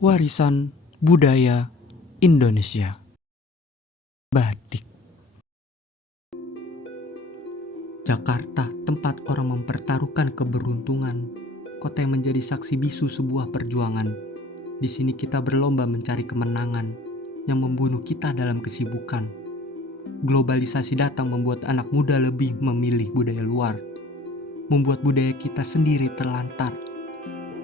Warisan budaya Indonesia. Batik. Jakarta, tempat orang mempertaruhkan keberuntungan, kota yang menjadi saksi bisu sebuah perjuangan. Di sini kita berlomba mencari kemenangan yang membunuh kita dalam kesibukan. Globalisasi datang membuat anak muda lebih memilih budaya luar, membuat budaya kita sendiri terlantar.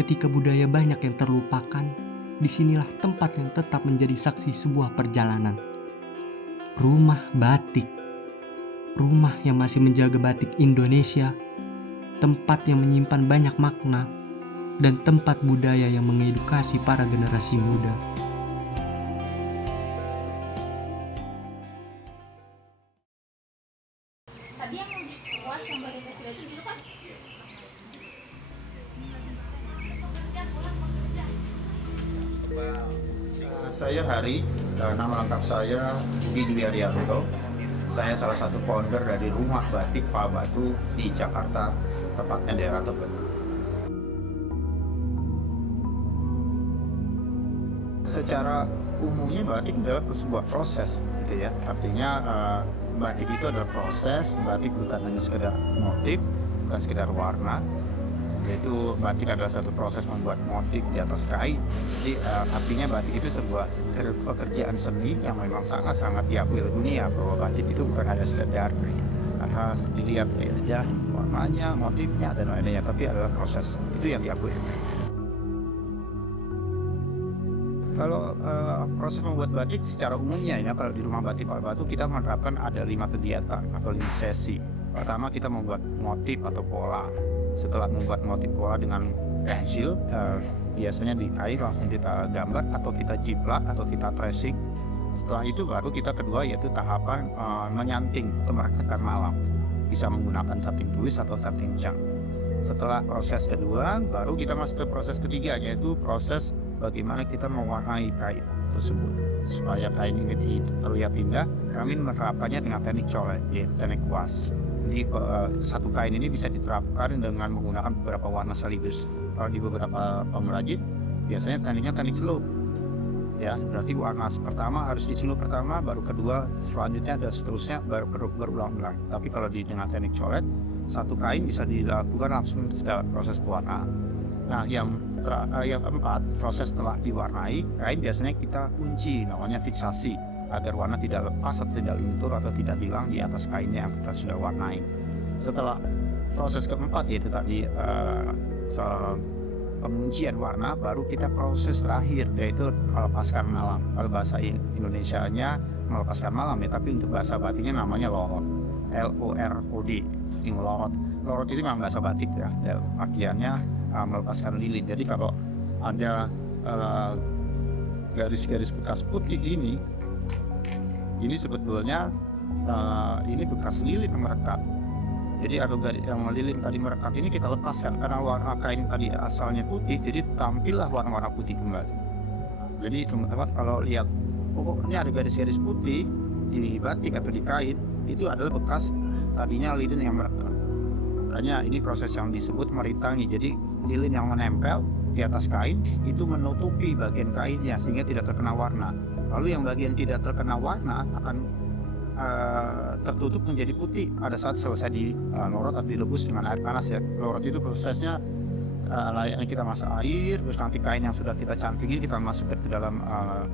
Ketika budaya banyak yang terlupakan, disinilah tempat yang tetap menjadi saksi sebuah perjalanan. Rumah batik, rumah yang masih menjaga batik Indonesia, tempat yang menyimpan banyak makna, dan tempat budaya yang mengedukasi para generasi muda. Tadi yang luas yang bagian kecil itu dulu kan? Saya Hari, nama lengkap saya Budi Dwi Arianto. Saya salah satu founder dari Rumah Batik Fabatu di Jakarta, tepatnya daerah Tebet. Secara umumnya batik adalah sebuah proses, gitu ya. Artinya batik itu adalah proses. Batik bukan hanya sekedar motif, bukan sekedar warna. Yaitu batik adalah satu proses membuat motif di atas kain. Jadi artinya batik itu sebuah pekerjaan seni yang memang sangat-sangat diakui oleh dunia, bahwa batik itu bukan hanya sekedar dilihat ya warnanya, motifnya dan lain-lainnya, tapi adalah proses itu yang diakui. Kalau proses membuat batik secara umumnya ya, kalau di Rumah Batik Fabatu kita menerapkan ada 5 kegiatan atau 5 sesi. Pertama, kita membuat motif atau pola. Setelah membuat motif pola dengan pensil, biasanya di kain langsung kita gambar atau kita jiplak atau kita tracing. Setelah itu baru kita kedua yaitu tahapan menyanting atau merekatkan malam. Bisa menggunakan tapping tulis atau tapping jang. Setelah proses kedua, baru kita masuk ke proses ketiga, yaitu proses bagaimana kita mewarnai kain tersebut. Supaya kain ini terlihat indah, kami menerapkannya dengan teknik coret, yaitu teknik kuas. Jadi satu kain ini bisa diterapkan dengan menggunakan beberapa warna sekaligus. Kalau di beberapa pengrajin, biasanya tekniknya teknik celup. Ya, berarti warna pertama harus dicelup pertama, baru kedua, selanjutnya dan seterusnya berulang-ulang. Tapi kalau dengan teknik coret, satu kain bisa dilakukan langsung dalam proses pewarnaan. Nah, yang keempat, proses setelah diwarnai, kain biasanya kita kunci, namanya fiksasi, agar warna tidak lepas atau tidak luntur atau tidak hilang di atas kainnya yang kita sudah warnai. Setelah proses keempat, yaitu tadi penguncian warna, baru kita proses terakhir, yaitu melepaskan malam. Kalau bahasa Indonesianya melepaskan malam ya, tapi untuk bahasa batiknya namanya lorot, LOROD, lorot. Lorot itu memang bahasa batik ya, artiannya melepaskan lilin. Jadi kalau ada garis-garis bekas putih ini sebetulnya ini bekas lilin yang merekat. Jadi ada yang lilin tadi merekat ini kita lepaskan karena warna kain tadi asalnya putih, jadi tampillah warna-warna putih kembali. Jadi teman-teman kalau lihat, ini ada garis-garis putih di batik atau di kain, itu adalah bekas tadinya lilin yang merekat. Makanya ini proses yang disebut meritangi. Jadi lilin yang menempel di atas kain itu menutupi bagian kainnya sehingga tidak terkena warna. Lalu yang bagian tidak terkena warna akan tertutup menjadi putih pada saat selesai di lorot atau direbus dengan air panas ya. Lorot itu prosesnya layaknya kita masak air, terus nanti kain yang sudah kita cantingi kita masukkan ke dalam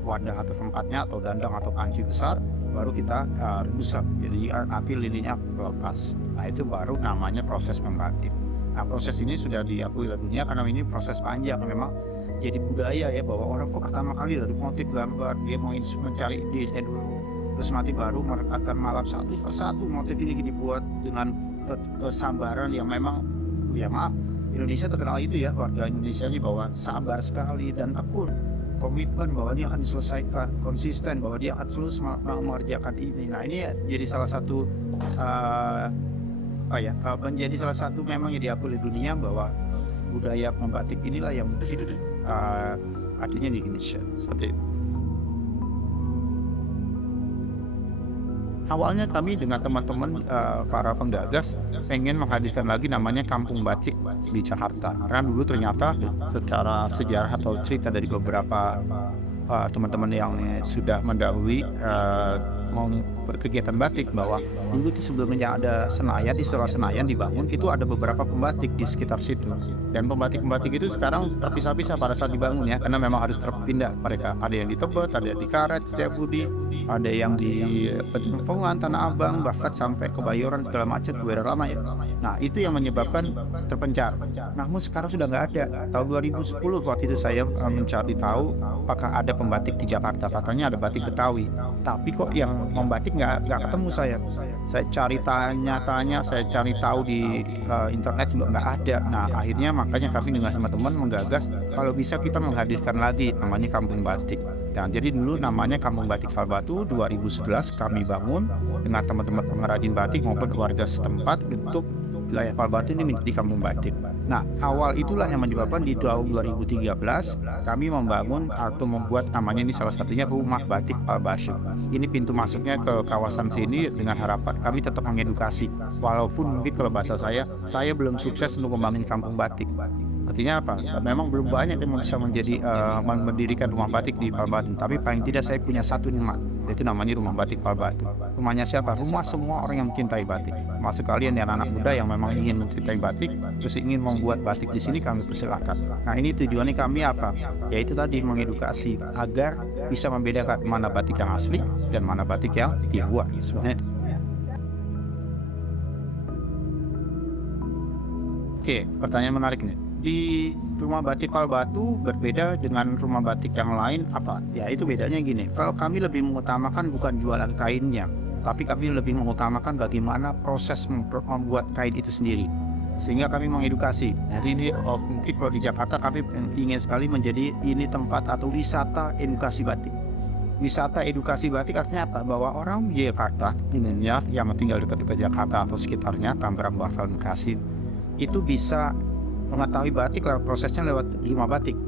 wadah atau tempatnya atau dandang atau panci besar, baru kita rebus. Jadi nanti lilinnya lepas. Nah, itu baru namanya proses membatik. Nah, proses ini sudah diakui oleh dunia karena ini proses panjang, memang jadi budaya ya, bahwa orang kok pertama kali dari motif gambar dia mau mencari ide dulu, terus nanti baru merekatkan malam satu persatu motif ini dibuat dengan kesabaran yang memang ya maaf, Indonesia terkenal itu ya, warga Indonesia ini bahwa sabar sekali dan tekun, komitmen bahwa dia akan diselesaikan, konsisten bahwa dia akan terus mengerjakan ini. Nah, ini ya, jadi salah satu menjadi salah satu memang yang diakui oleh dunia bahwa budaya membatik inilah yang hidup adanya di Indonesia seperti itu. Awalnya kami dengan teman-teman para penggagas pengen menghadirkan lagi namanya Kampung Batik di Jakarta. Karena dulu ternyata secara sejarah atau cerita dari beberapa teman-teman yang sudah mendahului mau berkegiatan batik, bahwa dulu itu sebelumnya ada Senayan, istilah Senayan dibangun, itu ada beberapa pembatik di sekitar situ. Dan pembatik-pembatik itu sekarang terpisah-pisah pada saat dibangun ya, karena memang harus terpindah mereka. Ada yang di Tebet, ada yang di Karet, Setiabudi, ada yang di Petimpongan, Tanah Abang, bahkan sampai Kebayoran segala macam, Kuwera Lama ya. Nah itu yang menyebabkan terpencar. Namun sekarang sudah nggak ada. Tahun 2010 waktu itu saya mencari tahu apakah ada pembatik di Jakarta. Katanya ada batik Betawi. Tapi kok yang membatik nggak ketemu saya. Saya cari tanya-tanya, saya cari tahu di internet juga nggak ada. Nah akhirnya makanya kami dengan teman-teman menggagas kalau bisa kita menghadirkan lagi namanya Kampung Batik. Nah, jadi dulu namanya Kampung Batik Falbatu 2011 kami bangun dengan teman-teman pengrajin batik maupun warga setempat untuk wilayah Falbatu ini menjadi Kampung Batik. Nah, awal itulah yang menyebabkan di tahun 2013 kami membangun atau membuat namanya ini salah satunya Rumah Batik Falbatu. Ini pintu masuknya ke kawasan sini dengan harapan kami tetap mengedukasi. Walaupun mungkin kalau bahasa saya belum sukses untuk membangun kampung batik. Artinya apa? Memang belum banyak yang bisa mendirikan rumah batik di Falbatu. Tapi paling tidak saya punya satu rumah, yaitu namanya Rumah Batik Falbatu. Rumahnya siapa? Rumah semua orang yang mencintai batik. Masuk kalian yang anak muda yang memang ingin mencintai batik, terus ingin membuat batik di sini, kami persilakan. Nah ini tujuannya kami apa? Yaitu tadi mengedukasi agar bisa membedakan mana batik yang asli dan mana batik yang dibuat. Sebenarnya. Oke, pertanyaan menarik nih. Di Rumah Batik Falbatu berbeda dengan rumah batik yang lain apa? Ya itu bedanya gini. Kalau kami lebih mengutamakan bukan jualan kainnya, tapi kami lebih mengutamakan bagaimana proses membuat kain itu sendiri. Sehingga kami mengedukasi. Jadi ini mungkin kalau di Jakarta kami ingin sekali menjadi ini tempat atau wisata edukasi batik. Wisata edukasi batik artinya apa? Bahwa orang di Jakarta, umumnya yang tinggal dekat Jakarta atau sekitarnya, Tangerang, Bakal, Bekasi, itu bisa mengetahui batik lewat prosesnya lewat rumah batik.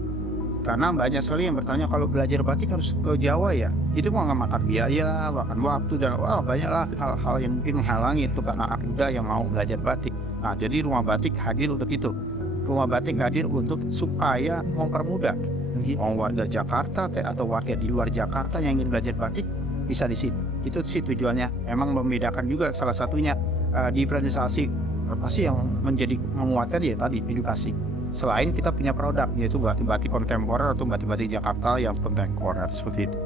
Karena banyak sekali yang bertanya kalau belajar batik harus ke Jawa ya, itu mau nggak makan biaya, makan waktu, dan banyaklah hal-hal yang mungkin menghalangi itu karena anak muda yang mau belajar batik. Nah jadi rumah batik hadir untuk itu. Rumah batik hadir untuk supaya mempermudah warga Jakarta atau warga di luar Jakarta yang ingin belajar batik bisa di sini. Itu sih tujuannya. Emang membedakan juga salah satunya diferensiasi apa sih yang menjadi menguatkan ya tadi edukasi. Selain kita punya produk yaitu batik-batik kontemporer atau batik-batik Jakarta yang kontemporer seperti itu.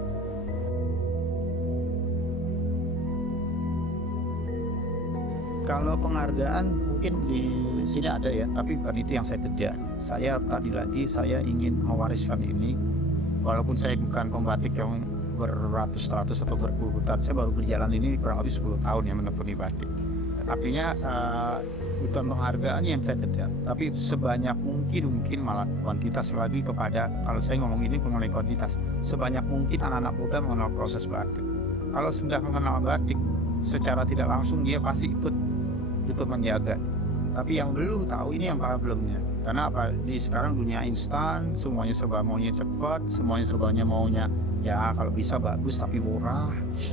Kalau penghargaan mungkin di sini ada ya, tapi bukan itu yang saya kejar. Saya saya ingin mewariskan ini. Walaupun saya bukan pembatik yang beratus-ratus atau berpuluh tahun, saya baru berjalan ini kurang lebih 10 tahun yang menekuni batik. Artinya bukan penghargaan yang saya kejar, tapi sebanyak mungkin malah kuantitas lagi kepada, kalau saya ngomong ini mengenai kuantitas, sebanyak mungkin anak-anak muda mengenal proses batik. Kalau sudah mengenal batik, secara tidak langsung dia pasti ikut menjaga. Tapi yang belum tahu ini yang problemnya. Karena apa? Di sekarang dunia instan, semuanya serba maunya cepat, semuanya serbanya maunya ya kalau bisa bagus tapi murah.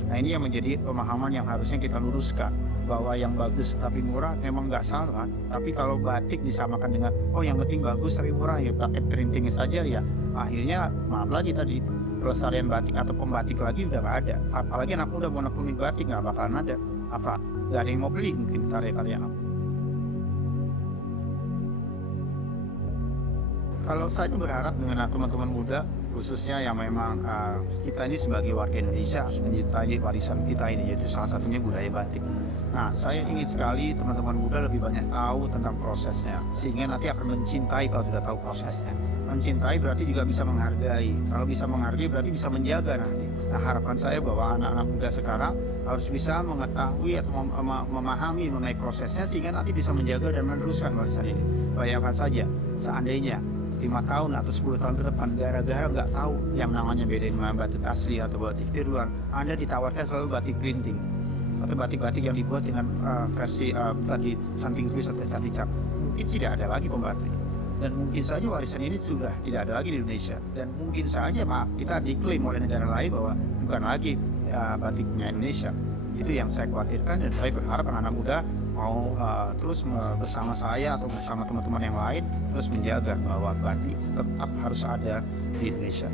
Nah ini yang menjadi pemahaman yang harusnya kita luruskan. Bahwa yang bagus tapi murah memang nggak salah, tapi kalau batik disamakan dengan yang penting bagus tapi murah ya pakai printingnya saja ya, akhirnya maaf lagi tadi pelestarian batik atau pembatik lagi udah nggak ada. Apalagi anak muda mau nekunin batik nggak bakalan ada. Nggak ada yang mau beli mungkin karya-karya anak. Kalau saya berharap dengan teman-teman muda khususnya yang memang kita ini sebagai warga Indonesia harus mencintai warisan kita ini, yaitu salah satunya budaya batik. Nah, saya ingin sekali teman-teman muda lebih banyak tahu tentang prosesnya, sehingga nanti akan mencintai kalau sudah tahu prosesnya. Mencintai berarti juga bisa menghargai. Kalau bisa menghargai berarti bisa menjaga nanti. Nah, harapan saya bahwa anak-anak muda sekarang harus bisa mengetahui atau memahami mengenai prosesnya, sehingga nanti bisa menjaga dan meneruskan warisan ini. Bayangkan saja, seandainya 5 tahun atau 10 tahun ke depan gara-gara nggak tahu yang namanya bedain mana batik asli atau batik tiruan, Anda ditawarkan selalu batik printing atau batik-batik yang dibuat dengan versi tadi samping twist atau cantik cap, mungkin tidak ada lagi pembatik, dan mungkin saja warisan ini sudah tidak ada lagi di Indonesia, dan mungkin saja kita diklaim oleh negara lain bahwa bukan lagi batiknya Indonesia. Itu yang saya khawatirkan, dan saya berharap anak-anak muda mau terus bersama saya atau bersama teman-teman yang lain terus menjaga bahwa batik tetap harus ada di Indonesia.